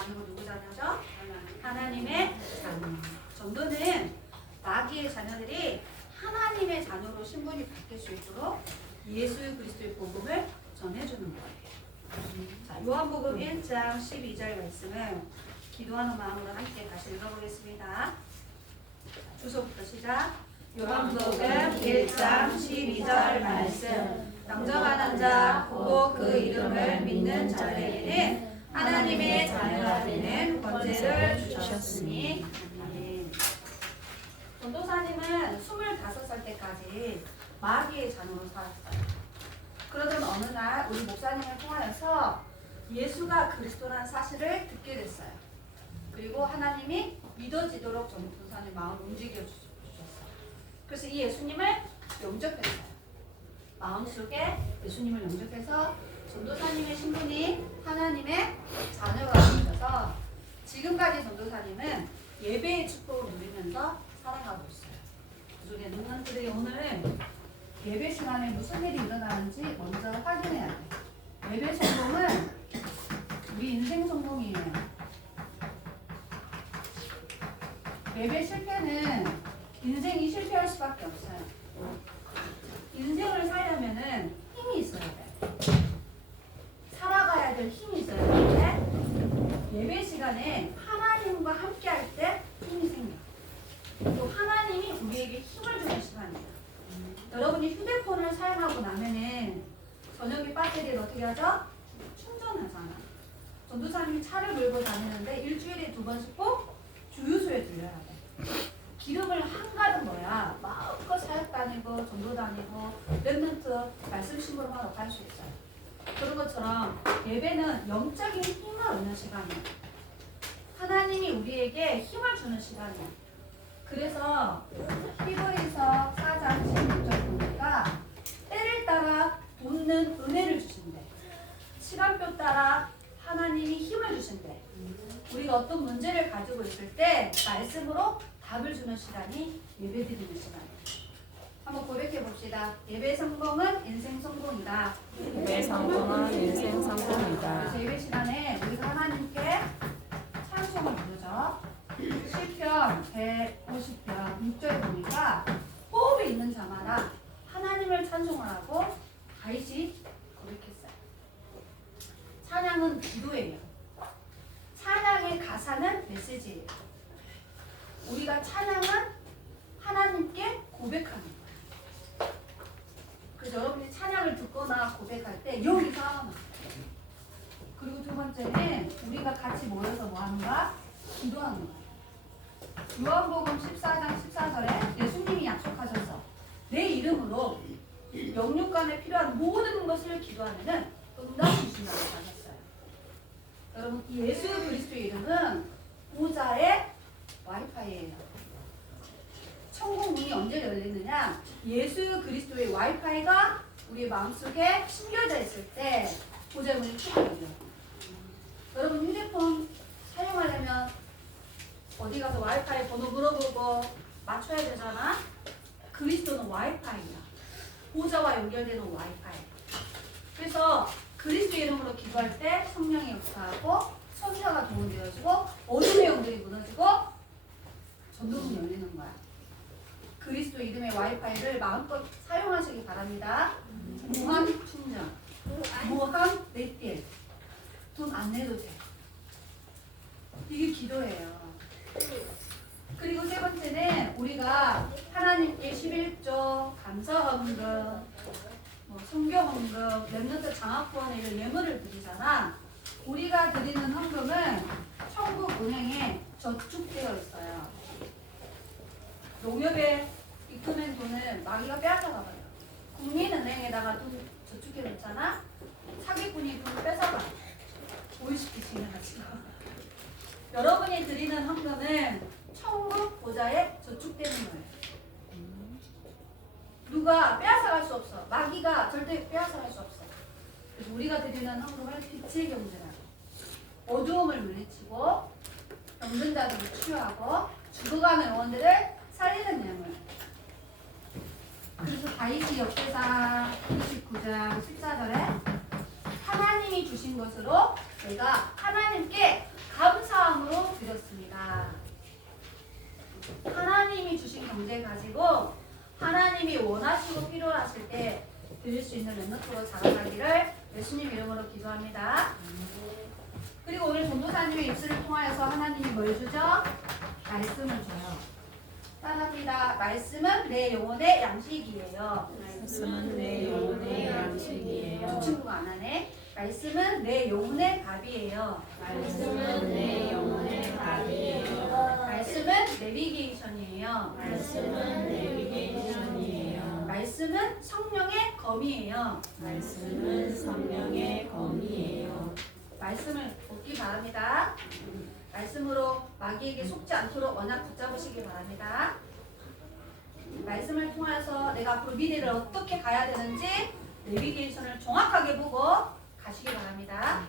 아니고 누구 자녀죠? 하나님의 자녀. 전도는 마귀의 자녀들이 하나님의 자녀로 신분이 바뀔 수 있도록 예수 그리스도의 복음을 전해주는 거예요. 자, 요한복음 1장 12절 말씀을 기도하는 마음으로 함께 다시 읽어보겠습니다. 주소부터 시작. 요한복음 1장 12절 말씀. 영접하는 자, 곧 그 이름을 믿는 자들에게는 하나님의 자녀가 되는 권세를 주셨으니. 아멘. 전도사님은 25살 때까지 마귀의 자녀로 살았어요. 그러던 어느 날 우리 목사님을 통하여서 예수가 그리스도라는 사실을 듣게 됐어요. 그리고 하나님이 믿어지도록 전도사님 마음을 움직여 주셨어요. 그래서 이 예수님을 영접했어요. 마음속에 예수님을 영접해서 전도사님의 신분이 하나님의 자녀가 되셔서 지금까지 전도사님은 예배의 축복을 누리면서 살아가고 있어요. 그중에 누군들이 오늘 예배 시간에 무슨 일이 일어나는지 먼저 확인해야 돼요. 예배 성공은 우리 인생 성공이에요. 예배 실패는 인생이 실패할 수밖에 없어요. 인생을 살려면은 힘이 있어야 돼. 살아가야 될 힘이 있어야 되는데 예배 시간에 하나님과 함께 할 때 힘이 생겨. 또 하나님이 우리에게 힘을 주는 시간이에요. 여러분이 휴대폰을 사용하고 나면은 저녁에 배터리를 어떻게 하죠? 충전하잖아. 전도사님이 차를 몰고 다니는데 일주일에 2번씩 꼭 주유소에 들려야 돼. 기름을 한가득 넣어야 마음껏 사역 다니고 전도 다니고 랩런트 말씀 심부름하러 갈 수 있어요. 그런 것처럼 예배는 영적인 힘을 얻는 시간이에요. 하나님이 우리에게 힘을 주는 시간이에요. 그래서 히브리서 4장 16절 보니까 때를 따라 돕는 은혜를 주신대. 시간표 따라 하나님이 힘을 주신대. 우리가 어떤 문제를 가지고 있을 때 말씀으로 답을 주는 시간이 예배드리는 시간이에요. 한번 고백해 봅시다. 예배 성공은 인생 성공이다. 예배 성공은 인생 성공이다. 그래서 예배 시간에 우리가 하나님께 찬송을 부르죠. 시편 150편 6절 보니까 호흡이 있는 자마다 하나님을 찬송을 하고 다윗이 고백했어요. 찬양은 기도예요. 찬양의 가사는 메시지예요. 우리가 찬양은 하나님께 고백하는 거예요. 그래서 여러분이 찬양을 듣거나 고백할 때 영이 살아나. 그리고 두 번째는 우리가 같이 모여서 뭐 하는가? 기도하는 거예요. 요한복음 14장 14절에 예수님이 약속하셔서 내 이름으로 영육간에 필요한 모든 것을 기도하면은 응답 주신다고 하셨어요. 여러분, 이 예수 그리스도의 이름은 보좌의 와이파이예요. 천국 문이 언제 열리느냐? 예수 그리스도의 와이파이가 우리 마음속에 심겨져 있을 때 보좌의 문이 쭉 열려요. 여러분, 휴대폰 사용하려면 어디 가서 와이파이 번호 물어보고 맞춰야 되잖아? 그리스도는 와이파이야. 보좌와 연결되는 와이파이. 그래서 그리스도 이름으로 기도할 때 성령이 역사하고 천사가 도움되어지고 어둠의 영들이 무너지고 전도문이 열리는 거야. 그리스도 이름의 와이파이를 마음껏 사용하시기 바랍니다. 무한 충전, 무한 넷딜, 돈 안 내도 돼. 이게 기도예요. 그리고 세 번째는 우리가 하나님께 11조, 감사헌금, 성경헌금, 랩런트 장학권 이런 예물을 드리잖아. 우리가 드리는 헌금은 천국 은행에 저축되어 있어요. 농협에 입금한 돈을 마귀가 빼앗아가버려. 국민은행에다가 돈 저축해 놓잖아. 사기꾼이 돈 뺏어가. 보이시키시는 거지. 여러분이 드리는 헌금은 천국 보좌에 저축되는 거예요. 누가 빼앗아갈 수 없어. 마귀가 절대 빼앗아갈 수 없어. 그래서 우리가 드리는 헌금을 빛의 경제라고. 어두움을 물리치고 병든 자들을 치유하고 죽어가는 영혼들을 살리는 예물. 그래서 다윗이 역대상 29장 14절에 하나님이 주신 것으로 내가 하나님께 감사합니다. 드릴 수 있는 랩너트로 자라나기를 예수님 이름으로 기도합니다. 그리고 오늘 전도사님의 입술을 통하여서 하나님이 뭘 주죠? 말씀을 줘요. 따라합니다. 말씀은 내 영혼의 양식이에요. 말씀은 내 영혼의 양식이에요. 친구가 안 하네. 말씀은 내 영혼의 밥이에요. 말씀은 내 영혼의 밥이에요. 말씀은 내비게이션이에요. 말씀은 내비게이션이에요. 말씀은 성령의 검이에요. 말씀은 성령의 검이에요. 말씀을 얻기 바랍니다. 말씀으로 마귀에게 속지 않도록 워낙 붙잡으시기 바랍니다. 말씀을 통해서 내가 앞으로 미래를 어떻게 가야 되는지 내비게이션을 정확하게 보고 가시기 바랍니다.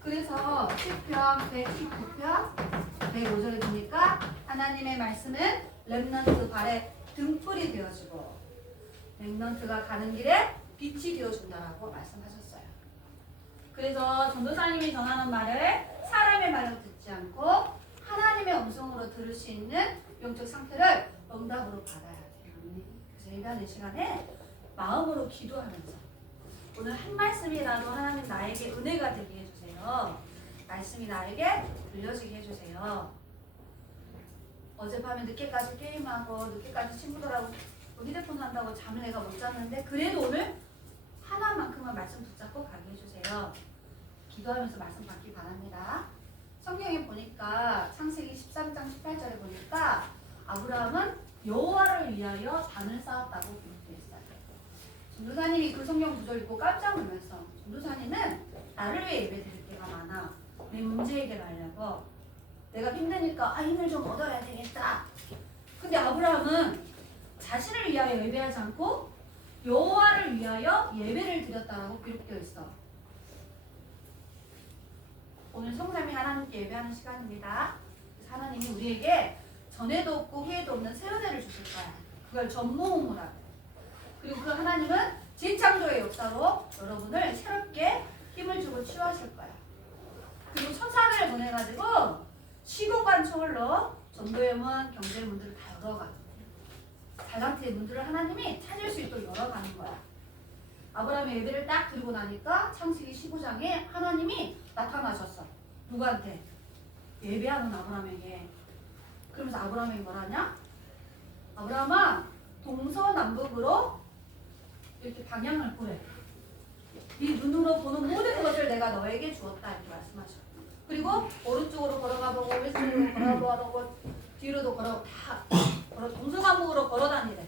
그래서 시편 119편 105절에 보니까 하나님의 말씀은 렘넌트 발에 등불이 되어주고 렘넌트가 가는 길에 빛이 되어준다라고 말씀하셨어요. 그래서 전도사님이 전하는 말을 사람의 말로 듣지 않고 하나님의 음성으로 들을 수 있는 영적 상태를 응답으로 받아야 돼요. 그래서 예배하는 시간에 마음으로 기도하면서 오늘 한 말씀이라도 하나님 나에게 은혜가 되게 해주세요. 말씀이 나에게 들려지게 해주세요. 어젯밤에 늦게까지 게임하고 늦게까지 친구들하고 휴대폰 한다고 잠을 내가 못 잤는데 그래도 오늘 하나만큼은 말씀 붙잡고 가게 해주세요. 기도하면서 말씀 받기 바랍니다. 성경에 보니까 창세기 13장 18절에 보니까 아브라함은 여호와를 위하여 단을 쌓았다고 기록되어 있어요. 전도사님이 그 성경 구절 읽고 깜짝 놀면서 전도사님은 나를 위해 예배 드릴 때가 많아. 내 문제 해결하려고. 내가 힘드니까 힘을 좀 얻어야 되겠다. 근데 아브라함은 자신을 위하여 예배하지 않고 여호와를 위하여 예배를 드렸다라고 기록되어 있어. 오늘 성삼위 하나님께 예배하는 시간입니다. 그래서 하나님이 우리에게 전에도 없고 후에도 없는 새 은혜를 주실 거야. 그걸 전무후무라. 그리고 그 하나님은 재창조의 역사로 여러분을 새롭게 힘을 주고 치유하실 거야. 그리고 천사를 보내가지고 시공간 초월로 전도의 문, 경제의 문들을 다 열어가. 달란트의 문들을 하나님이 찾을 수 있도록 열어가는 거야. 아브라함의 예배를 딱 드리고 나니까 창세기 15장에 하나님이 나타나셨어. 누구한테? 예배하는 아브라함에게. 그러면서 아브라함이 뭐라냐? 아브라함아, 동서남북으로 이렇게 방향을 보래. 네 눈으로 보는 모든 것을 내가 너에게 주었다 이렇게 말씀하셔. 그리고 오른쪽으로 걸어가보고 왼쪽으로 걸어가보고 뒤로도 걸어 다 걸어 동서남북으로 걸어다니래.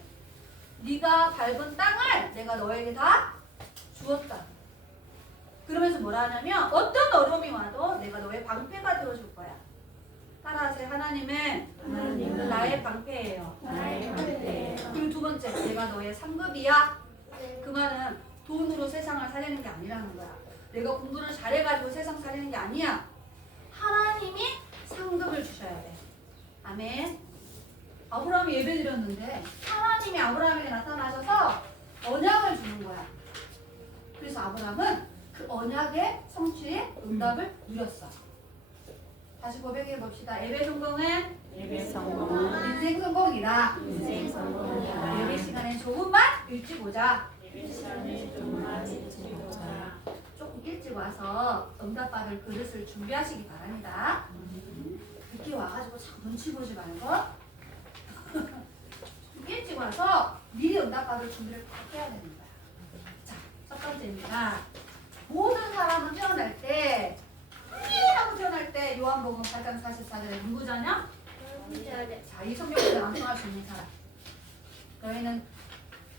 네가 밟은 땅을 내가 너에게 다 주었다. 그러면서 뭐라 하냐면 어떤 어려움이 와도 내가 너의 방패가 되어줄 거야. 따라하세요. 하나님은 나의 방패예요. 그리고 두 번째, 내가 너의 상급이야. 그 말은 돈으로 세상을 살리는 게 아니라는 거야. 내가 공부를 잘해가지고 세상 살리는 게 아니야. 하나님이 상급을 주셔야 돼. 아멘. 아브라함이 예배 드렸는데 하나님이 아브라함에게 나타나셔서 언약을 주는 거야. 그래서 아브라함은 그 언약의 성취의 응답을 누렸어. 다시 고백해 봅시다. 예배 성공은 예배 성공은 인생 성공이다. 인생 성공이다. 예배 시간에 조금만 일찍 오자. 예배 시간에 조금만 일찍 오자. 조금 일찍 와서 응답받을 그릇을 준비하시기 바랍니다. 늦게 와가지고 자꾸 눈치 보지 말고 일찍 와서 미리 응답받을 준비를 다 해야 되는 거야. 자, 첫 번째입니다. 모든 사람은 태어날 때 하고 태어날 때 요한복음 8장 44절에 누구잖냐? 자, 이 성경 구절 암송할 수 있는 사람.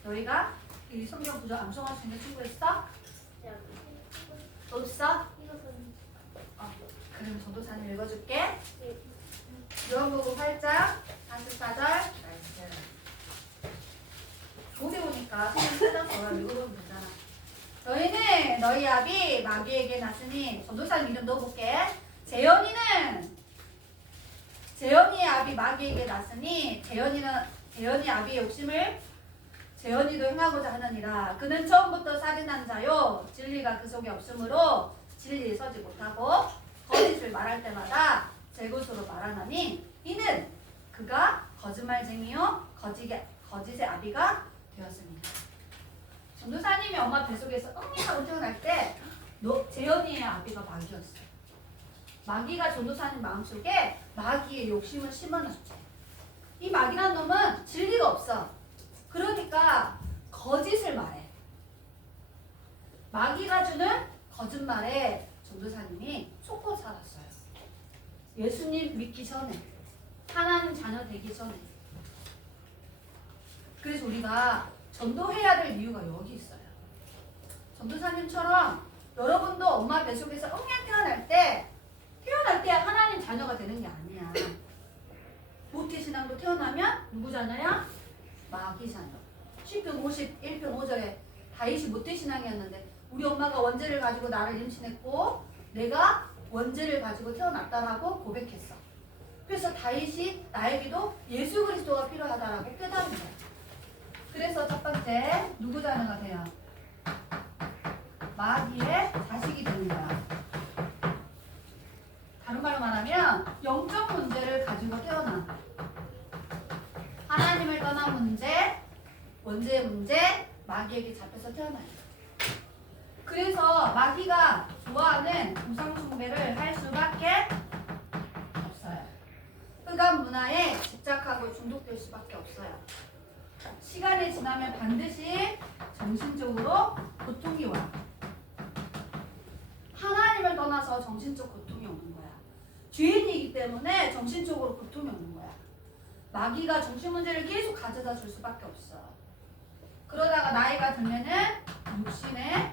너희가 이 성경 구절 암송할 수 있는 친구 있어? 없어? 그럼 전도사님 읽어줄게. 요한복음 8장 44절 말씀. 보기 보니까 성경 찾아서 읽어보면 되잖아. 너희는 너희 아비 마귀에게 났으니 전도사님 이름 넣어볼게. 재현이의 아비 마귀에게 났으니 재현이 아비의 욕심을 재현이도 행하고자 하느니라. 그는 처음부터 살인한 자요 진리가 그 속에 없으므로 진리에 서지 못하고 거짓을 말할 때마다 제 것으로 말하나니 이는 그가 거짓말쟁이요 거짓의 아비가 되었습니다. 전도사님이 엄마 뱃속에서 응애하고 태어날 때 재현이의 아비가 마귀였어. 마귀가 전도사님 마음속에 마귀의 욕심을 심어놨지. 이 마귀란 놈은 진리가 없어. 그러니까 거짓을 말해. 마귀가 주는 거짓말에 전도사님이 속고 살았어요. 예수님 믿기 전에, 하나님 자녀 되기 전에. 그래서 우리가 전도해야 될 이유가 여기 있어요. 전도사님처럼 여러분도 엄마 뱃속에서 응애 태어날 때 하나님 자녀가 되는 게 아니야. 모태신앙도 태어나면 누구 자녀야? 마귀 자녀. 시편 51편 5절에 다윗이 모태신앙이었는데 우리 엄마가 원죄를 가지고 나를 임신했고 내가 원죄를 가지고 태어났다라고 고백했어. 그래서 다윗이 나에게도 예수 그리스도가 필요하다라고 깨달은 거야. 그래서 첫 번째 누구 자녀가 돼요? 마귀의 자식이 되는 거야. 다른 말로 말하면 영적 문제를 가지고 태어나. 하나님을 떠난 문제, 원죄의 문제, 마귀에게 잡혀서 태어나요. 그래서 마귀가 좋아하는 우상 숭배를 할 수밖에 없어요. 흑암 문화에 집착하고 중독될 수밖에 없어요. 시간이 지나면 반드시 정신적으로 고통이 와. 하나님을 떠나서 정신적 고통이 오는 거야. 죄인이기 때문에 정신적으로 고통이 오는 거야. 마귀가 정신 문제를 계속 가져다 줄 수밖에 없어. 그러다가 나이가 들면은 육신의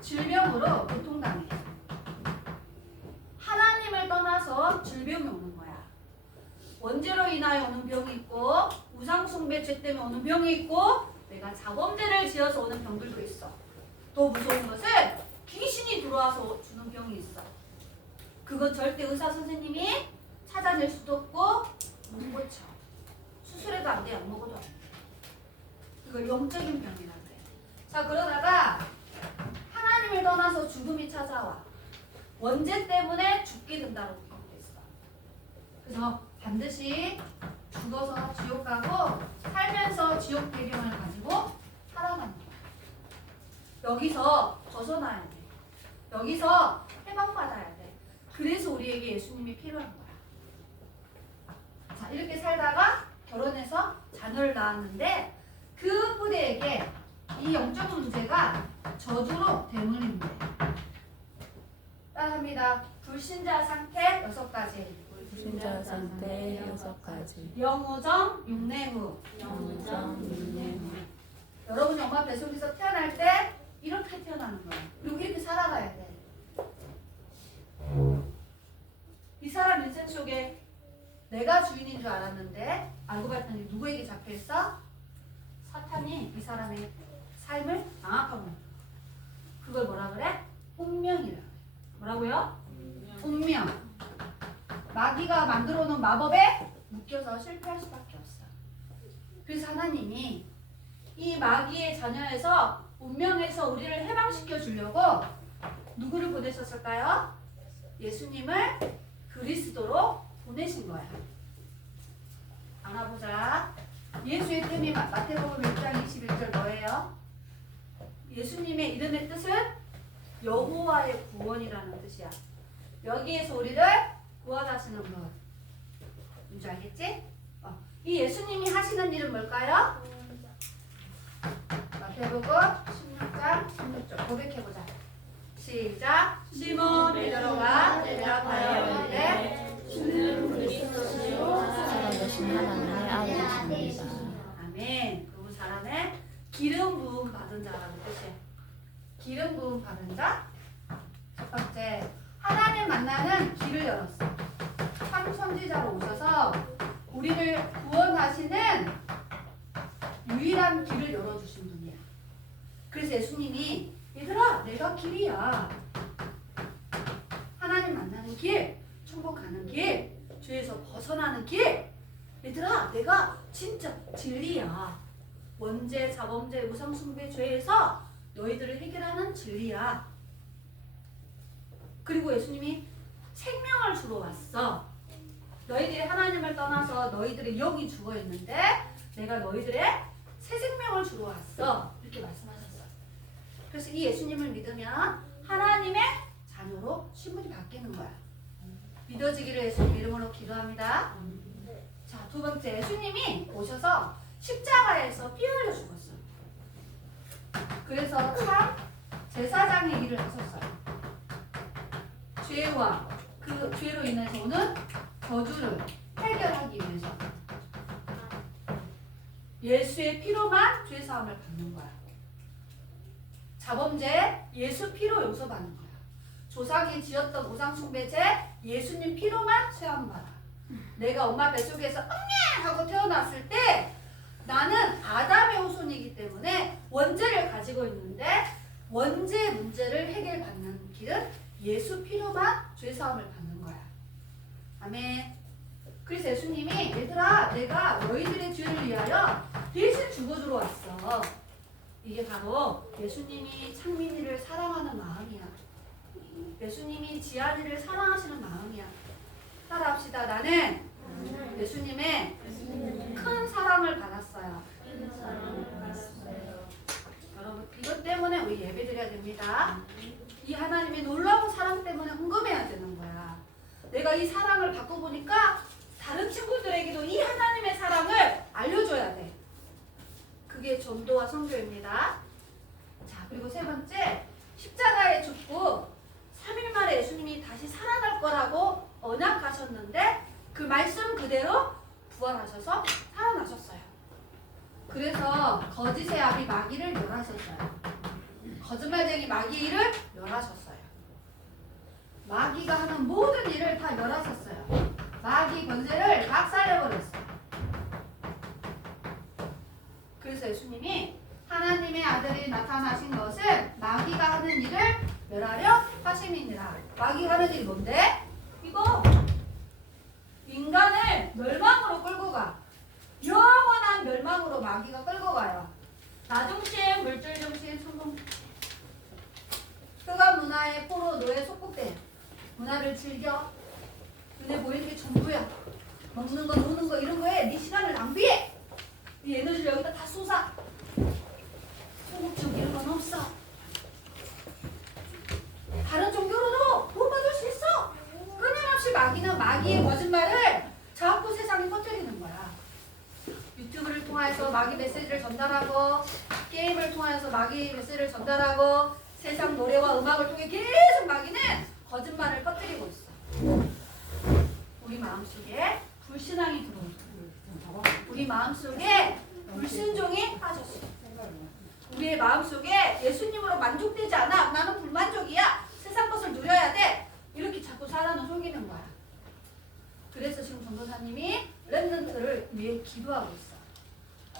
질병으로 고통당해. 하나님을 떠나서 질병이 오는 거야. 원죄로 인하여 오는 병이 있고 우상숭배 죄 때문에 오는 병이 있고 내가 자범죄를 지어서 오는 병들도 있어. 더 무서운 것은 귀신이 들어와서 주는 병이 있어. 그건 절대 의사 선생님이 찾아낼 수도 없고 못 고쳐. 수술해도 안 돼, 안 먹어도 안 돼. 이걸 영적인 병이라고 해. 자, 그러다가 하나님을 떠나서 죽음이 찾아와. 원죄 때문에 죽게 된다고 기록돼 있어. 그래서 반드시 죽어서 지옥 가고 살면서 지옥 배경을 가지고 살아가는 거야. 여기서 벗어나야 돼. 여기서 해방받아야 돼. 그래서 우리에게 예수님이 필요한 거야. 자, 이렇게 살다가 결혼해서 자녀를 낳았는데 그 부대에게 이 영적 문제가 저주로 되물립니다. 따라합니다. 불신자 상태 6가지. 불신자 상태 6가지. 영우정 육내후. 영장 윤내후. 여러분이 엄마 뱃속에서 태어날 때 이렇게 태어나는 거야. 그리고 이렇게 살아가야 돼. 이 사람 인생 속에 내가 주인인 줄 알았는데 알고 봤더니 누구에게 잡혀있어? 사탄이 이 사람의 삶을 장악하고 있는 거야. 그걸 뭐라 그래? 운명이라 그래. 뭐라고요? 운명. 마귀가 만들어 놓은 마법에 묶여서 실패할 수밖에 없어. 그래서 하나님이 이 마귀의 자녀에서 운명에서 우리를 해방시켜 주려고 누구를 보내셨을까요? 예수님을 그리스도로 보내신 거야. 알아보자. 예수의 뜻이 마태복음 1장 21절 뭐예요? 예수님의 이름의 뜻은 여호와의 구원이라는 뜻이야. 여기에서 우리를 구원하시는 분. 뭔지 알겠지? 이 예수님이 하시는 일은 뭘까요? 마태복음 16장 16절 고백해보자. 시작. 시몬 베드로가 대답하여 이르되 주는 그리스도시요 살아계신 하나님의 아들이십니다. 아멘. 그리고 사람의 기름 부음 받은 자라는 뜻이에요. 기름 부음 받은 자. 첫 번째, 하나님 만나는 길을 열었어. 참 선지자로 오셔서 우리를 구원하시는 유일한 길을 열어주신 분이야. 그래서 예수님이 얘들아, 내가 길이야. 하나님 만나는 길, 천국 가는 길, 죄에서 벗어나는 길. 얘들아, 내가 진짜 진리야. 원죄, 자범죄, 우상숭배 죄에서 너희들을 해결하는 진리야. 그리고 예수님이 생명을 주러 왔어. 너희들이 하나님을 떠나서 너희들의 영이 죽어 있는데 내가 너희들의 새 생명을 주러 왔어. 이렇게 말씀하셨어. 그래서 이 예수님을 믿으면 하나님의 자녀로 신분이 바뀌는 거야. 믿어지기를 예수님 이름으로 기도합니다. 자, 두 번째, 예수님이 오셔서 십자가에서 피 흘려 죽었어. 그래서 참 제사장의 일을 하셨어요. 죄와 그 죄로 인해서 오는 저주를 해결하기 위해서 예수의 피로만 죄사함을 받는 거야. 자범죄 예수 피로 용서받는 거야. 조상이 지었던 우상숭배죄 예수님 피로만 체험받아. 내가 엄마 뱃속에서 응애 하고 태어났을 때 나는 아담의 후손이기 때문에 원죄를 가지고 있는데 원죄 문제를 해결받는 길은 예수 피로만 죄사함을 받는 거야. 아멘. 그래서 예수님이 얘들아 내가 너희들의 죄를 위하여 대신 죽어주러 왔어. 이게 바로 예수님이 창민이를 사랑하는 마음이야. 예수님이 지아리를 사랑하시는 마음이야. 따라합시다. 나는 예수님의 큰 사랑을 받았어요. 여러분 이것 때문에 우리 예배 드려야 됩니다. 이 하나님의 놀라운 사랑 때문에 궁금해야 되는 거야. 내가 이 사랑을 받고 보니까 다른 친구들에게도 이 하나님의 사랑을 알려줘야 돼. 그게 전도와 선교입니다. 자, 그리고 세 번째, 십자가에 죽고 3일 만에 예수님이 다시 살아날 거라고 언약하셨는데 그 말씀 그대로 부활하셔서 살아나셨어요. 그래서 거짓의 아비 마귀를 멸하셨어요. 거짓말쟁이 마귀의 일을 멸하셨어요. 마귀가 하는 모든 일을 다 멸하셨어요. 마귀 권세를 박살내버렸어요. 그래서 예수님이 하나님의 아들이 나타나신 것은 마귀가 하는 일을 멸하려 하심이니라. 마귀가 하는 일이 뭔데? 이거 인간을 멸망으로 끌고 가. 영원한 멸망으로 마귀가 끌고 가요. 나중심, 물질중심, 성공. 흑암 문화의 포로 노예 속국대. 문화를 즐겨. 눈에 보이는 게 전부야. 먹는 거, 노는 거 이런 거에 네 시간을 낭비해. 네 에너지를 여기다 다 쏟아. 소극적 이런 건 없어. 다른 종교로도 돈 받을 수 있어. 끊임없이 마귀는 마귀의 거짓말을 자꾸 세상에 퍼뜨리는 거야. 유튜브를 통해서 마귀 메시지를 전달하고 게임을 통해서 마귀 메시지를 전달하고 세상 노래와 음악을 통해 계속 마귀는 거짓말을 퍼뜨리고 있어. 우리 마음속에 불신앙이 들어오죠. 우리 마음속에 불순종이 빠졌어. 우리의 마음속에 예수님으로 만족되지 않아. 나는 불만족이야. 세상 것을 누려야 돼. 이렇게 자꾸 사람을 속이는 거야. 그래서 지금 전도사님이 렘넌트를 위해 기도하고 있어.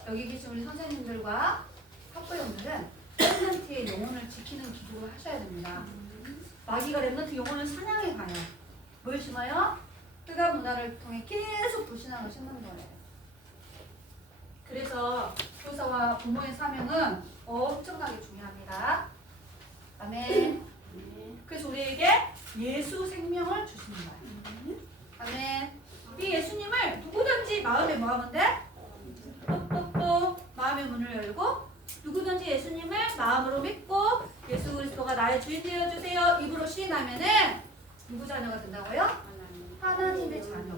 여기 계신 우리 선생님들과 학부형들은 렘넌트의 영혼을 지키는 기도를 하셔야 됩니다. 마귀가 렘넌트 영혼을 사냥해 가요. 뭘 심어요? 흑암 문화를 통해 계속 불신앙을 심는 거예요. 그래서 교사와 부모의 사명은 엄청나게 중요합니다. 아멘. 그래서 우리에게 예수 생명을 주시는 거예요. 아멘. 이 예수님을 누구든지 마음에 뭐 하면 돼? 똑똑똑 마음의 문을 열고 누구든지 예수님을 마음으로 믿고 예수 그리스도가 나의 주인 되어주세요. 입으로 시인하면은 누구 자녀가 된다고요? 하나님의 자녀.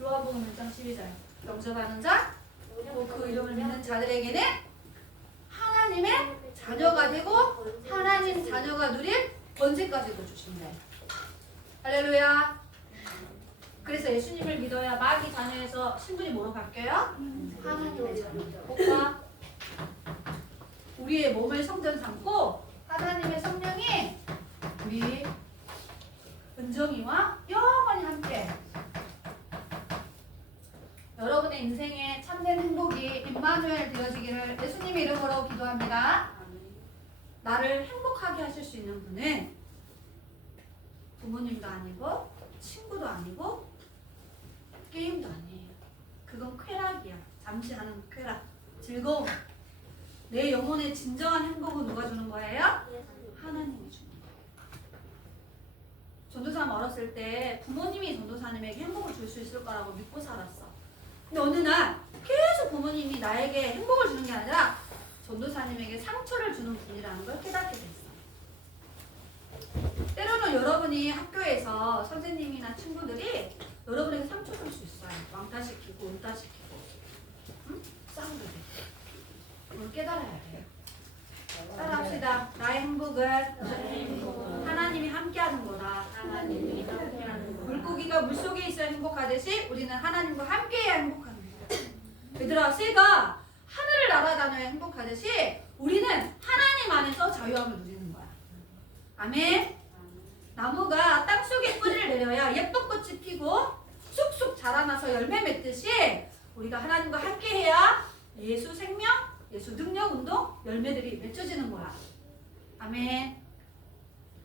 요한복음 1장 12절. 영접하는 자, 그 이름을 믿는 자들에게는 하나님의 자녀가 되고 하나님 자녀가 누릴 권세까지도 주신대. 할렐루야. 그래서 예수님을 믿어야 마귀 자녀에서 신분이 뭐로 바뀌어요? 하나님의 자녀. 복과 우리의 몸을 성전 삼고 하나님의 성령이 우리 은정이와 영원히 함께 여러분의 인생에 참된 행복이 임마누엘 되어지기를 예수님의 이름으로 기도합니다. 나를 행복하게 하실 수 있는 분은 부모님도 아니고 친구도 아니고 게임도 아니에요. 그건 쾌락이야. 잠시 하는 쾌락, 즐거움. 내 영혼의 진정한 행복은 누가 주는 거예요? 하나님이 주는 거예요. 전도사님 어렸을 때 부모님이 전도사님에게 행복을 줄 수 있을 거라고 믿고 살았어. 근데 어느 날 계속 부모님이 나에게 행복을 주는 게 아니라 전도사님에게 상처를 주는 분이라는 걸 깨닫게 됐어. 때로는 여러분이 학교에서 선생님이나 친구들이 여러분에게 상처 줄 수 있어요. 왕따시키고 은따시키고 싸우게 돼. 그걸 깨달아야 돼요. 따라합시다. 나의 행복은 하나님이 함께하는 거다. 물고기가 물속에 있어야 행복하듯이 우리는 하나님과 함께해야 행복하는 거야. 얘들아, 새가 하늘을 날아다녀야 행복하듯이 우리는 하나님 안에서 자유함을 누리는 거야. 아멘. 나무가 땅속에 뿌리를 내려야 예쁜 꽃이 피고 쑥쑥 자라나서 열매 맺듯이 우리가 하나님과 함께해야 예수 생명, 예수 능력 운동 열매들이 맺혀지는 거야. 아멘.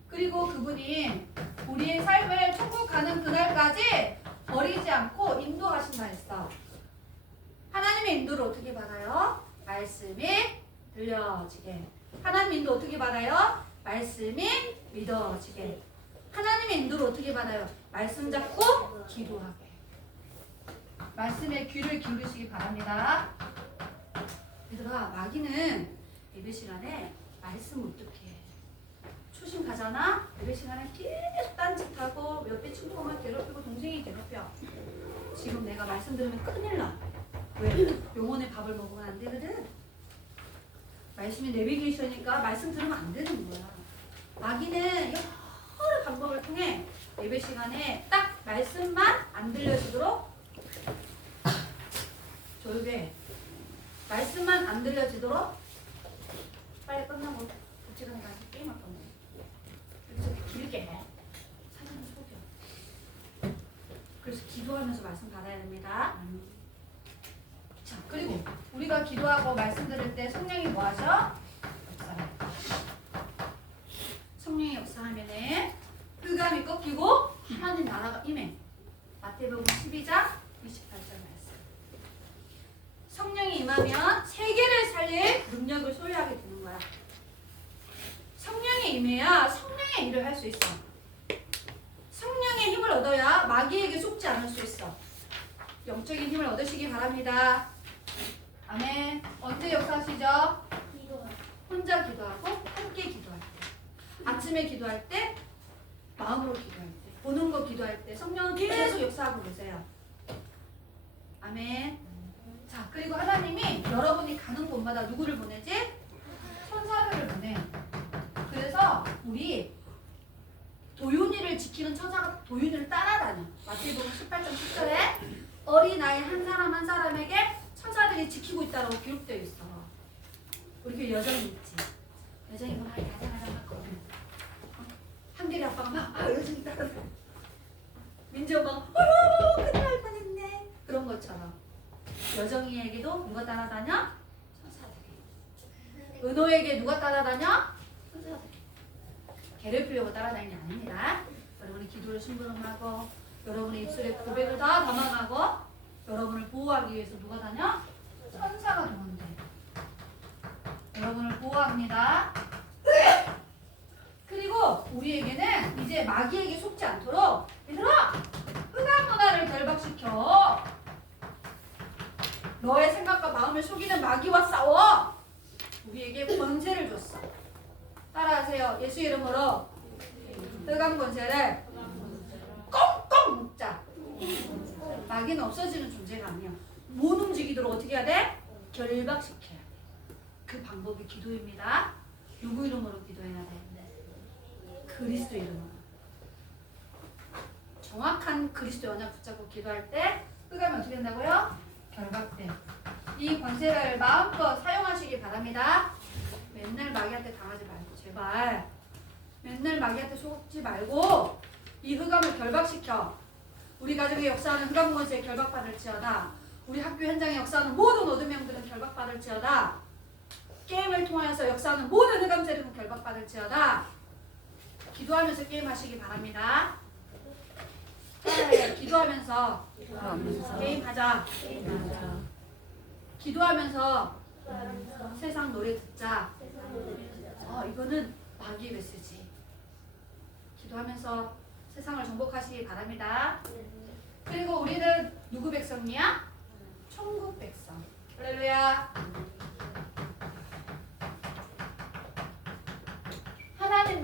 그리고 그분이 우리의 삶을 천국 가는 그날까지 버리지 않고 인도하신다 했어. 하나님의 인도를 어떻게 받아요? 말씀이 들려지게. 하나님의 인도 어떻게 받아요? 말씀이 믿어지게. 하나님의 인도를 어떻게 받아요? 말씀 잡고 기도하게. 말씀에 귀를 기울이시기 바랍니다. 얘들아, 마귀는 예배 시간에 말씀 어떻게 해? 초심 가잖아? 예배 시간에 계속 딴짓하고 옆에 친구가 괴롭히고 동생이 괴롭혀. 지금 내가 말씀 들으면 큰일 나. 왜? 영혼의 밥을 먹으면 안 되거든. 말씀이 내비게이션이니까 말씀 들으면 안 되는 거야. 마귀는 여러 방법을 통해 예배 시간에 딱 말씀만 안 들려지도록 조용해. 말씀만 안 들려지도록 빨리 끝나고 부지런히 가서 게임할 건데. 그래서 길게 해. 사람을 속여. 그래서 기도하면서 말씀 받아야 됩니다. 자, 그리고 우리가 기도하고 말씀 들을 때 성령이 뭐 하죠? 역사해. 성령이 역사하면은 흑암이 꺾이고 하나님 나라가 임해. 마태복음 12장 28절 말씀. 성령이 임하면 세계를 살릴 능력을 소유하게 되는 거야. 성령이 임해야 성령의 일을 할 수 있어. 성령의 힘을 얻어야 마귀에게 속지 않을 수 있어. 영적인 힘을 얻으시기 바랍니다. 아멘. 언제 역사하시죠? 혼자 기도하고 함께 기도할 때. 아침에 기도할 때, 마음으로 기도할 때, 보는 거 기도할 때 성령은 계속 역사하고 계세요. 아멘. 자, 그리고 하나님이 여러분이 가는 곳마다 누구를 보내지? 천사들을 보내. 그래서 우리 도윤이를 지키는 천사가 도윤이를 따라다녀. 마태복음 18장 10절에 어린아이 한 사람 한 사람에게 천사들이 지키고 있다고 기록되어 있어. 우리 교회 여정이 있지. 여정이 막 가자 하거든. 한결이 아빠가 막 여정이 따라다녀. 민지 엄마가 큰일 날 뻔했네. 그런 것처럼 여정이에게도 누가 따라다녀? 천사들이. 은호에게 누가 따라다녀? 천사들이. 괴롭히려고 따라다니는 게 아닙니다. 여러분이 기도를 심부름하고 여러분의 입술에 고백을 다 담아가고 여러분을 보호하기 위해서 누가 다녀? 천사가 도는데 여러분을 보호합니다. 그리고 우리에게는 이제 마귀에게 속지 않도록 얘들아, 흑암 문화를 결박시켜 너의 생각과 마음을 속이는 마귀와 싸워. 우리에게 권세를 줬어. 따라하세요. 예수 이름으로 흑암 권세를 꽁꽁 묶자. 마귀는 없어지는 존재가 아니야. 못 움직이도록 어떻게 해야 돼? 결박시켜야 돼. 그 방법이 기도입니다. 누구 이름으로 기도해야 돼? 그리스도 이름으로. 정확한 그리스도 언약 붙잡고 기도할 때 흑암이 어떻게 된다고요? 결박돼. 이 권세를 마음껏 사용하시기 바랍니다. 맨날 마귀한테 당하지 말고 제발. 맨날 마귀한테 속지 말고 이 흑암을 결박시켜. 우리 가정의 역사하는 흑암 권세에 결박받을지어다. 우리 학교 현장에 역사하는 모든 어둠 영들은 결박받을지어다. 게임을 통하여서 역사하는 모든 흑암 세력은 결박받을지어다. 기도하면서 게임하시기 바랍니다. 기도하면서 게임하자. 기도하면서 세상 노래 듣자. 이거는 마귀의 메시지. 기도하면서 세상을 정복하시기 바랍니다. 그리고 우리는 누구 백성이야? 천국 백성. 할렐루야.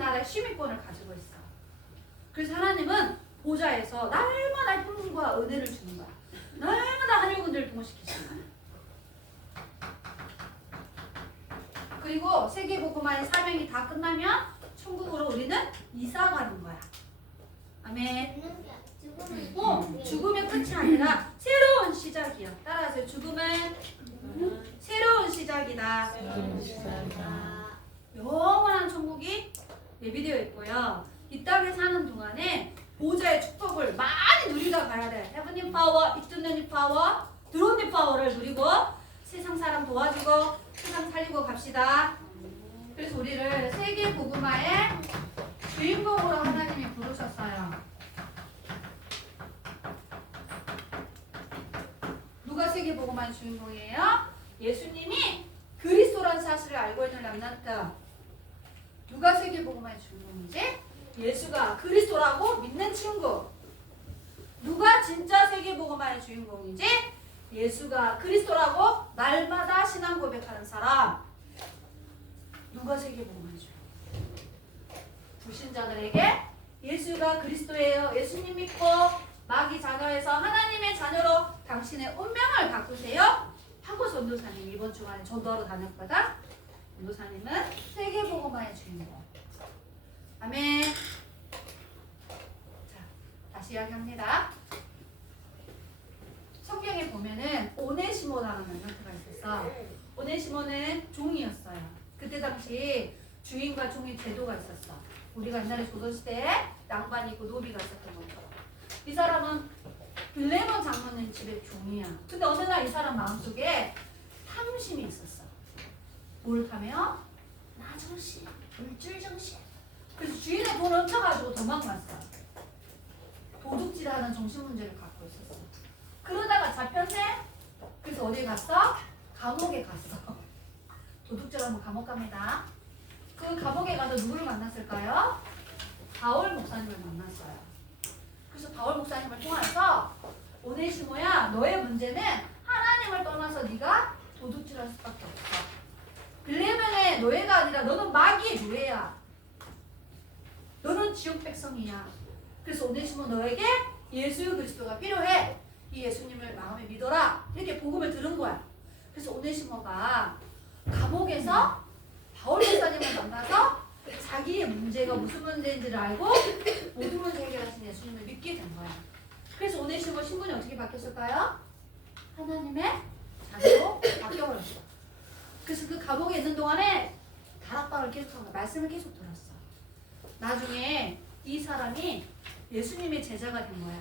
나라의 시민권을 가지고 있어. 그래서 하나님은 보좌에서 날마다 힘과 은혜를 주는 거야. 날마다 하늘군들을 동원시키시는 거야. 그리고 세계복음화의 사명이 다 끝나면 천국으로 우리는 이사 가는 거야. 아멘. 죽음의 끝이 아니라 새로운 시작이야. 따라하세요. 죽음은 새로운 시작이다. 영원한 천국이 예비되어 있고요. 이 땅에 사는 동안에 보좌의 축복을 많이 누리다 가야 돼. 헤븐리 파워, 이투너니 파워, 드론니 파워를 누리고 세상 사람 도와주고 세상 살리고 갑시다. 그래서 우리를 세계 복음화의 주인공으로 하나님이 부르셨어요. 누가 세계 복음화의 주인공이에요? 예수님이 그리스도라는 사실을 알고 있는 렘넌트. 누가 세계 복음화의 주인공이지? 예수가 그리스도라고 믿는 친구. 누가 진짜 세계 복음화의 주인공이지? 예수가 그리스도라고 날마다 신앙 고백하는 사람. 누가 세계 복음화의 주인공? 불신자들에게 예수가 그리스도예요. 예수님 믿고 마귀 자녀에서 하나님의 자녀로 당신의 운명을 바꾸세요. 하고 전도사님 이번 주간에 전도하러 다녔거든. 전도사님은 세계 복음화의 주인공. 아멘. 자, 다시 이야기합니다. 성경에 보면은 오네시모라는 멘토가 있었어. 오네시모는 종이었어요. 그때 당시 주인과 종의 제도가 있었어. 우리가 옛날에 조선시대에 양반이 있고 노비가 있었던 것처럼. 이 사람은 빌레몬 장로님 집의 종이야. 근데 어느 날 이 사람 마음속에 탐심이 있었어. 뭘 탐해요? 나정신, 물질정신. 그래서 주인의 돈을 훔쳐가지고 도망갔어. 도둑질하는 정신문제를 갖고 있었어. 그러다가 잡혔네? 그래서 어디에 갔어? 감옥에 갔어. 도둑질하면 감옥 갑니다. 그 감옥에 가서 누구를 만났을까요? 바울 목사님을 만났어요. 그래서 바울 목사님을 통해서 오네시모야, 너의 문제는 하나님을 떠나서 네가 도둑질할 수밖에 없어. 빌레몬의 노예가 아니라 너는 마귀의 노예야. 너는 지옥 백성이야. 그래서 오네시모 너에게 예수 그리스도가 필요해. 이 예수님을 마음에 믿어라. 이렇게 복음을 들은 거야. 그래서 오네시모가 감옥에서 바울 목사님을 만나서 자기의 문제가 무슨 문제인지를 알고 모든 문제 해결하신 예수님을 믿게 된 거야. 그래서 오네시모 신분이 어떻게 바뀌었을까요? 하나님의 자녀로 바뀌어버렸어. 그래서 그 감옥에 있는 동안에 다락방을 계속한 거야. 말씀을 계속 들었어. 나중에 이 사람이 예수님의 제자가 된 거야.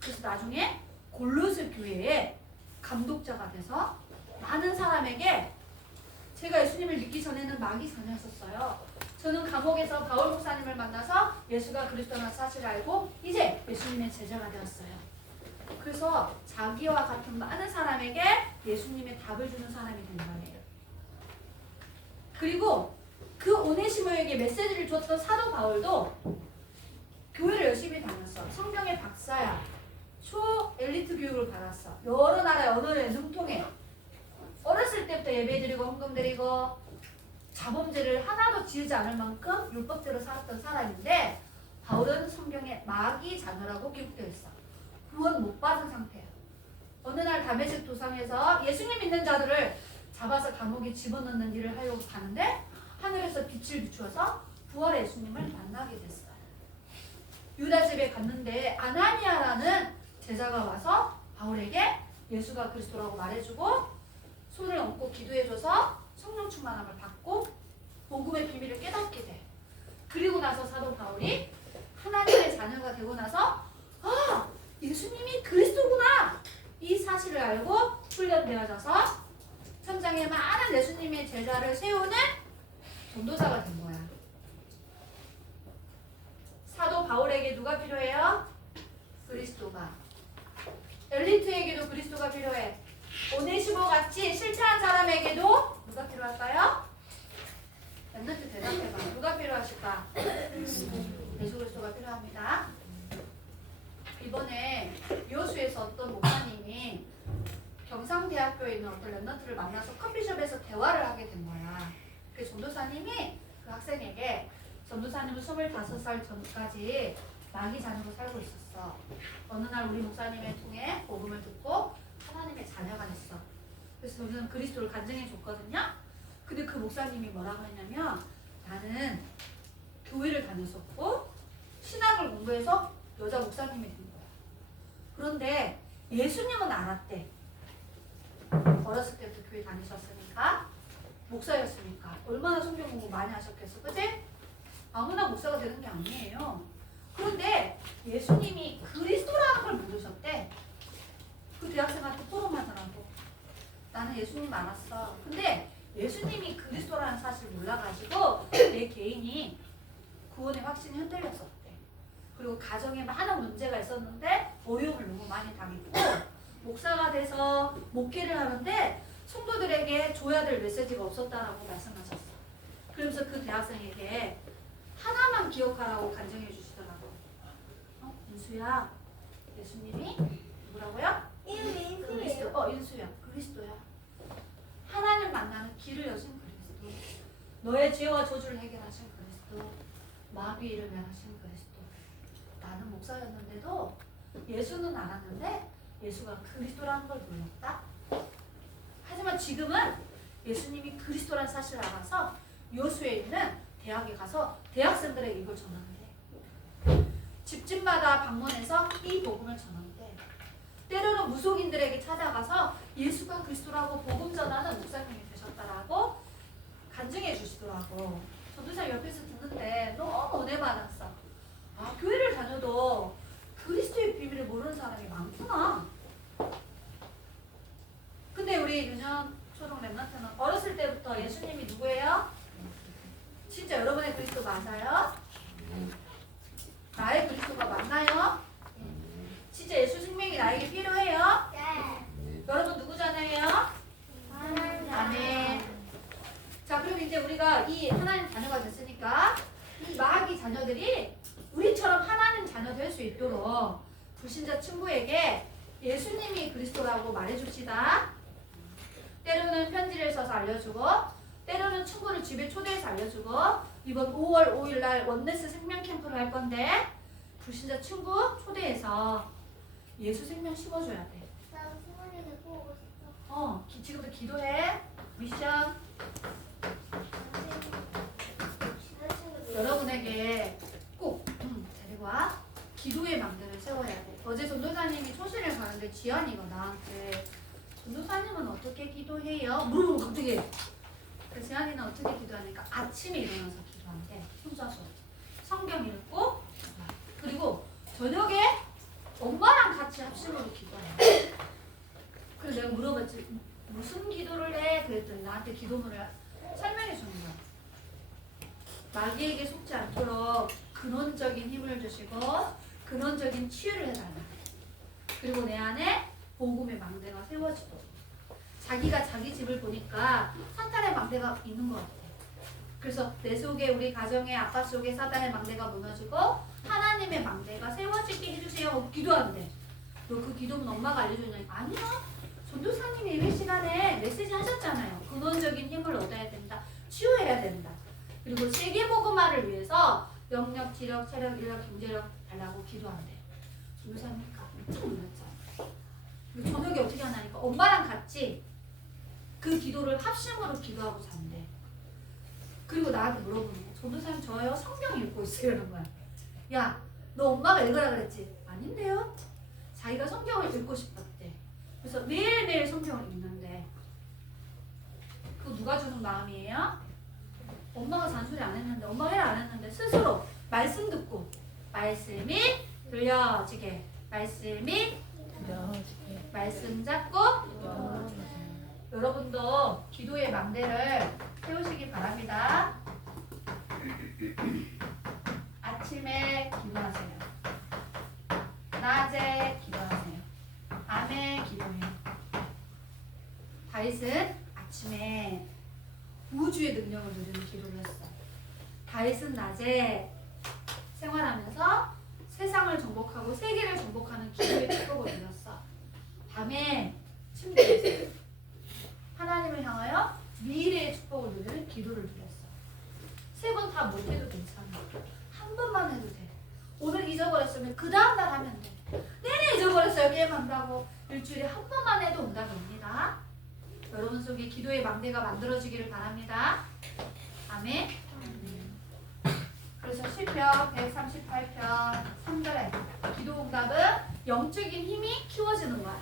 그래서 나중에 골로새 교회의 감독자가 돼서 많은 사람에게 제가 예수님을 믿기 전에는 마귀 자녀였었어요. 저는 감옥에서 바울 목사님을 만나서 예수가 그리스도라는 사실을 알고 이제 예수님의 제자가 되었어요. 그래서 자기와 같은 많은 사람에게 예수님의 답을 주는 사람이 된 거예요. 그리고 그 오네시모에게 메시지를 줬던 사도 바울도 교회를 열심히 다녔어. 성경의 박사야. 초 엘리트 교육을 받았어. 여러 나라의 언어를 능통해. 어렸을 때부터 예배드리고 헌금드리고 자범죄를 하나도 지으지 않을 만큼 율법대로 살았던 사람인데 바울은 성경에 마귀 자녀라고 기록되어 있어. 구원 못 받은 상태야. 어느 날 다메섹 도상에서 예수님 믿는 자들을 잡아서 감옥에 집어넣는 일을 하려고 가는데 하늘에서 빛을 비추어서 부활의 예수님을 만나게 됐어요. 유다 집에 갔는데 아나니아라는 제자가 와서 바울에게 예수가 그리스도라고 말해주고 손을 얹고 기도해줘서 성령 충만함을 받고 복음의 비밀을 깨닫게 돼. 그리고 나서 사도 바울이 하나님의 자녀가 되고 나서 아! 예수님이 그리스도구나! 이 사실을 알고 훈련되어져서 천장에 많은 예수님의 제자를 세우는 전도사가 된 거야. 사도 바울에게 누가 필요해요? 그리스도가. 엘리트에게도 그리스도가 필요해. 오네시모 같이 실천한 사람에게도 누가 필요할까요? 렘넌트 대답해봐. 누가 필요하실까? 예수 그리스도가 필요합니다. 이번에 요수에서 어떤 목사님이 경상대학교에 있는 어떤 렘넌트를 만나서 커피숍에서 대화를 하게 된 거야. 그 전도사님이 그 학생에게 전도사님은 25살 전까지 마귀 자녀로 살고 있었어. 어느 날 우리 목사님을 통해 복음을 듣고 하나님의 자녀가 됐어. 그래서 저는 그리스도를 간증해 줬거든요. 근데 그 목사님이 뭐라고 했냐면 나는 교회를 다녔었고 신학을 공부해서 여자 목사님이 된 거야. 그런데 예수님은 알았대. 어렸을 때부터 교회 다니셨으니까 목사였으니까 얼마나 성경 공부 많이 하셨겠어, 그치? 아무나 목사가 되는 게 아니에요. 그런데 예수님이 그리스도라는 걸 모르셨대. 그 대학생한테 토론하더라고. 나는 예수님 알았어. 근데 예수님이 그리스도라는 사실 몰라가지고 내 개인이 구원의 확신이 흔들렸었대. 그리고 가정에 많은 문제가 있었는데 어려움을 너무 많이 당했고 목사가 돼서 목회를 하는데 성도들에게 줘야 될 메시지가 없었다라고 말씀하셨어. 그러면서 그 대학생에게 하나만 기억하라고 간증해 주시더라고. 인수야, 예수님이 누구라고요? 그리스도. 인수야, 그리스도야. 하나님 만나는 길을 여신 그리스도. 너의 죄와 저주를 해결하신 그리스도. 마귀를 멸하신 그리스도. 나는 목사였는데도 예수는 알았는데 예수가 그리스도라는 걸 몰랐다. 하지만 지금은 예수님이 그리스도라는 사실을 알아서 요수에 있는 대학에 가서 대학생들에게 이걸 전하는데 집집마다 방문해서 이 복음을 전하는데 때로는 무속인들에게 찾아가서 예수가 그리스도라고 복음 전하는 목사님이 되셨다라고 간증해 주시더라고. 전도사 옆에서 듣는데 너무 은혜 받았어. 아, 교회를 다녀도 그리스도의 비밀을 모르는 사람이 많구나. 근데 우리 유년 초등 랩런트는 어렸을 때부터 예수님이 누구예요? 진짜 여러분의 그리스도 맞아요? 나의 그리스도가 맞나요? 진짜 예수 생명이 나에게 필요해요? 여러분 누구잖아요? 아멘. 자, 그럼 이제 우리가 이 하나님 자녀가 됐으니까 이 마귀 자녀들이 우리처럼 하나님 자녀 될 수 있도록 불신자 친구에게 예수님이 그리스도라고 말해줍시다. 때로는 편지를 써서 알려주고 때로는 친구를 집에 초대해서 알려주고 이번 5월 5일 날 원네스 생명 캠프를 할 건데 불신자 친구 초대해서 예수 생명 심어줘야 돼. 나 수만이가 꼭 오고 싶어. 지금부터 기도해. 미션. 여러분에게 꼭 데리고 와. 기도의 망대를 세워야 돼. 어제 전도사님이 초실을 가는데 지안이가 나한테 전도사님은 어떻게 기도해요? 물어보고 갑자기. 그래서 지안이는 어떻게 기도하니까 아침에 일어나서 기도하는데 혼자서 성경 읽고 그리고 저녁에 엄마랑 같이 합심으로 기도해. 그래서 내가 물어봤지 무슨 기도를 해? 그랬더니 나한테 기도문을 설명해 주는 거야. 마귀에게 속지 않도록 근원적인 힘을 주시고 근원적인 치유를 해달라. 그리고 내 안에 복음의 망대가 세워지도록. 자기가 자기 집을 보니까 사탄의 망대가 있는 것 같아. 그래서 내 속에 우리 가정의 아빠 속에 사탄의 망대가 무너지고 하나님의 망대가 세워지게 해주세요. 기도하는데 너 그 기도문 엄마가 알려주냐니 아니요. 전도사님이 예배 시간에 메시지 하셨잖아요. 근원적인 힘을 얻어야 된다. 치유해야 된다. 그리고 세계복음화를 위해서 영력, 지력, 체력, 인력, 경제력 달라고 기도한대. 전도사님 깜짝 놀랐잖아. 그리고 저녁에 어떻게 하냐니까 엄마랑 같이 그 기도를 합심으로 기도하고 잔대. 그리고 나한테 물어보는 거야. 전도사님 저요 성경 읽고 있어요. 이런 거야. 야, 너 엄마가 읽으라 그랬지? 아닌데요? 자기가 성경을 읽고 싶었대. 그래서 매일매일 성경을 읽는데 그거 누가 주는 마음이에요? 엄마가 잔소리 안 했는데 엄마가 해라 안 했는데 스스로 말씀 듣고 말씀이 들려지게 말씀이 말씀 잡고 여러분도 기도의 망대를 세우시기 바랍니다. 아침에 기도하세요. 낮에 기도하세요. 밤에 기도해요. 다윗은 아침에 우주의 능력을 누리는 기도를 했어. 다윗은 낮에 생활하면서 세상을 정복하고 세계를 정복하는 기도의 축복을 누렸어. 밤에 침대에서 하나님을 향하여 미래의 축복을 누리는 기도를 누렸어. 세 번 다 못해도 괜찮아. 개 간다고 일주일에 한 번만 해도 응답이 옵니다. 여러분 속에 기도의 망대가 만들어지기를 바랍니다. 아멘. 그래서 시편 138편 3절에 기도 응답은 영적인 힘이 키워지는 거야.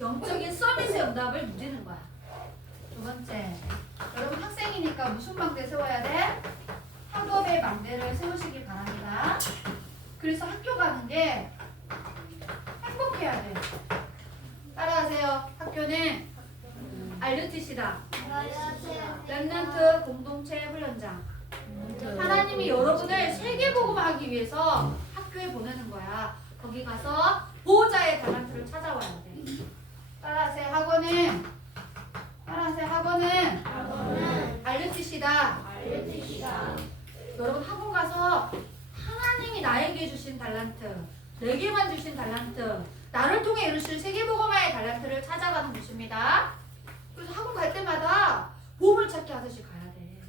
영적인 서비스의 응답을 누리는 거야. 두 번째, 여러분 학생이니까 무슨 망대 세워야 돼? 학업의 망대를 세우시기 바랍니다. 그래서 학교 가는 게 행복해야 돼. 따라하세요. 학교는 알르티시다. 렘넌트 공동체 훈련장. 하나님이 여러분을 세계복음하기 위해서 학교에 보내는 거야. 거기 가서 보호자의 달란트를 찾아와야 돼. 따라하세요. 학원은 알르티시다. 여러분 학원 가서 하나님이 나에게 주신 달란트, 내게만 주신 달란트, 나를 통해 이루실 세계복음화의 달란트를 찾아가는 곳입니다. 그래서 학원 갈 때마다 보물찾기 하듯이 가야 돼.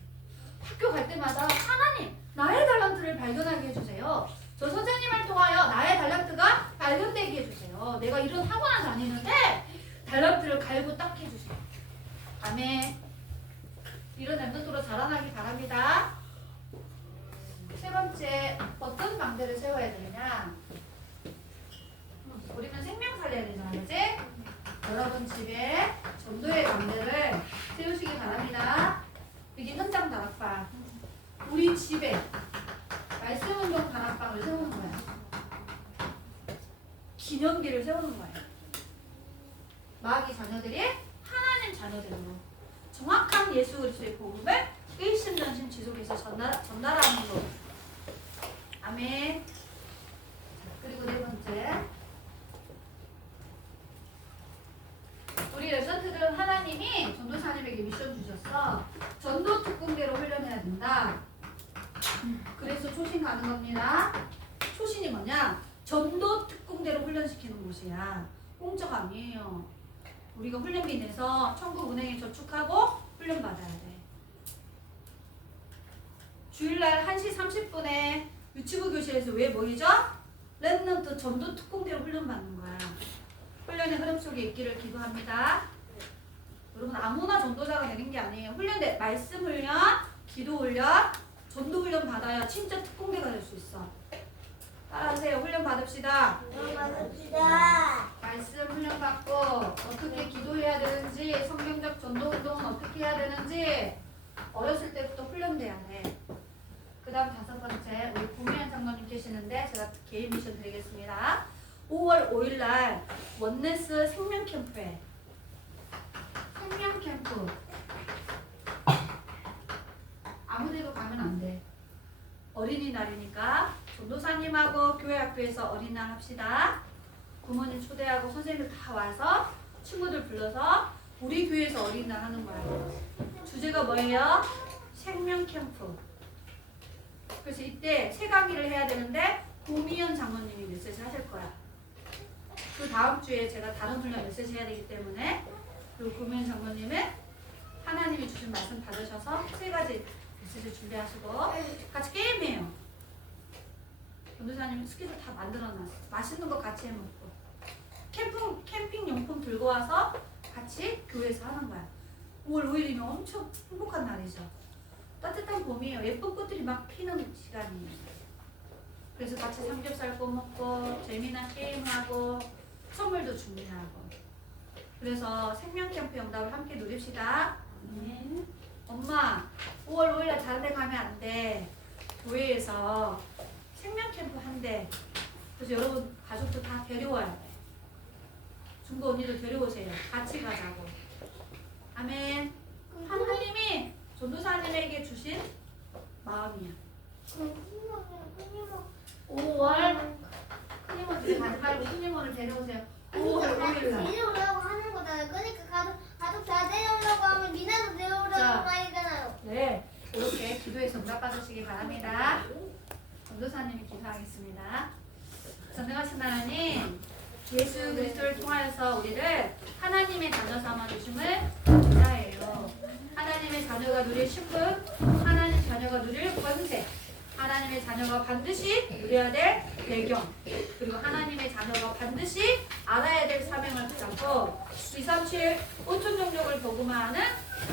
학교 갈 때마다 하나님 나의 달란트를 발견하게 해주세요. 저 선생님을 통하여 나의 달란트가 발견되게 해주세요. 내가 이런 학원을 다니는데 달란트를 갈고 딱 해주세요. 아멘. 이런 엠도토로 자라나기 바랍니다. 세 번째, 어떤 망대를 세워야 되느냐? 우리는 생명 살려야 되잖아, 그지? 여러분 집에 전도의 망대를 세우시기 바랍니다. 이게 현장 다락방. 우리 집에 말씀운동 다락방을 세우는 거야. 기념기를 세우는 거야. 마귀 자녀들이 하나님 자녀들로 정확한 예수 그리스도의 복음을 일심전심 지속해서 전달하는 것. 아멘. 그리고 네 번째, 우리 랩런트들은 하나님이 전도사님에게 미션 주셨어. 전도 특공대로 훈련해야 된다. 그래서 초신 가는 겁니다. 초신이 뭐냐? 전도 특공대로 훈련시키는 곳이야. 공짜가 아니에요. 우리가 훈련비 내서 천국은행에 저축하고 훈련 받아야 돼. 주일날 1시 30분에 유치부 교실에서 왜 모이죠? 랩런트 전도 특공대로 훈련 받는 거야. 훈련의 흐름 속에 있기를 기도합니다. 여러분 아무나 전도자가 되는 게 아니에요. 훈련대 말씀 훈련, 기도 훈련, 전도 훈련 받아야 진짜 특공대가 될 수 있어. 따라하세요. 훈련 받읍시다. 말씀 훈련 받고 어떻게 기도해야 되는지, 성경적 전도 운동은 어떻게 해야 되는지 어렸을 때부터 훈련돼야 돼. 그 다음 5번째, 우리 구미현 장로님 계시는데 제가 개인 미션 드리겠습니다. 5월 5일날 원네스 생명 캠프에 생명 캠프 아무데도 가면 안 돼. 어린이날이니까 전도사님하고 교회 학교에서 어린이날 합시다. 부모님 초대하고 선생님들 다 와서 친구들 불러서 우리 교회에서 어린이날 하는 거예요. 주제가 뭐예요? 생명 캠프. 그래서 이때 세 강의를 해야 되는데 고미연 장로님이 메시지 하실 거야. 그 다음 주에 제가 다른 훈련 메시지 해야 되기 때문에, 그리고 고미연 장로님은 하나님이 주신 말씀 받으셔서 3가지 메시지 준비하시고 같이 게임해요. 전도사님 스케줄 다 만들어놨어. 맛있는 거 같이 해먹고 캠핑 용품 들고 와서 같이 교회에서 하는 거야. 5월 5일이면 엄청 행복한 날이죠. 따뜻한 봄이에요. 예쁜 꽃들이 막 피는 시간이에요. 그래서 같이 삼겹살 구워 먹고 재미난 게임하고 선물도 준비하고. 그래서 생명 캠프 영답을 함께 누립시다. 엄마 5월 5일날 다른 데 가면 안 돼. 교회에서 생명 캠프 한대. 그래서 여러분 가족도 다 데려와야 돼. 중고 언니도 데려오세요. 같이 가자고. 아멘. 하나님이 전도사님에게 주신 마음이야. 5월 큰이모들 가지 말고 큰이모를 데려오세요. 5월 5일날. 데려오라고 하는 거잖아요. 그러니까 가족 다 데려오라고 하면 미나도 데려오라고 말이잖아요. 네, 이렇게 기도해서 응답 받으시기 바랍니다. 전도사님이 기도하겠습니다. 전능하신 하나님, 예수 그리스도를 통하여서 우리를 하나님의 자녀 삼아 주심을 감사해요. 하나님의 자녀가 누릴 신분, 하나님의 자녀가 누릴 권세, 하나님의 자녀가 반드시 누려야 될 배경, 그리고 하나님의 자녀가 반드시 알아야 될 사명을 붙잡고 237 5천 종족을 복음화하는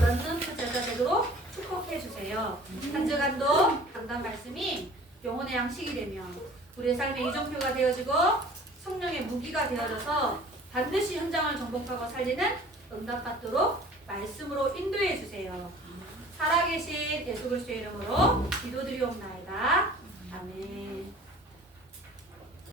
런넌트 제자 되도록 축복해 주세요. 한 주간도 강단 말씀이 영혼의 양식이 되며 우리의 삶의 이정표가 되어지고 성령의 무기가 되어져서 반드시 현장을 정복하고 살리는 응답받도록 말씀으로 인도해 주세요. 살아계신 예수 그리스도의 이름으로 기도드리옵나이다. 아멘.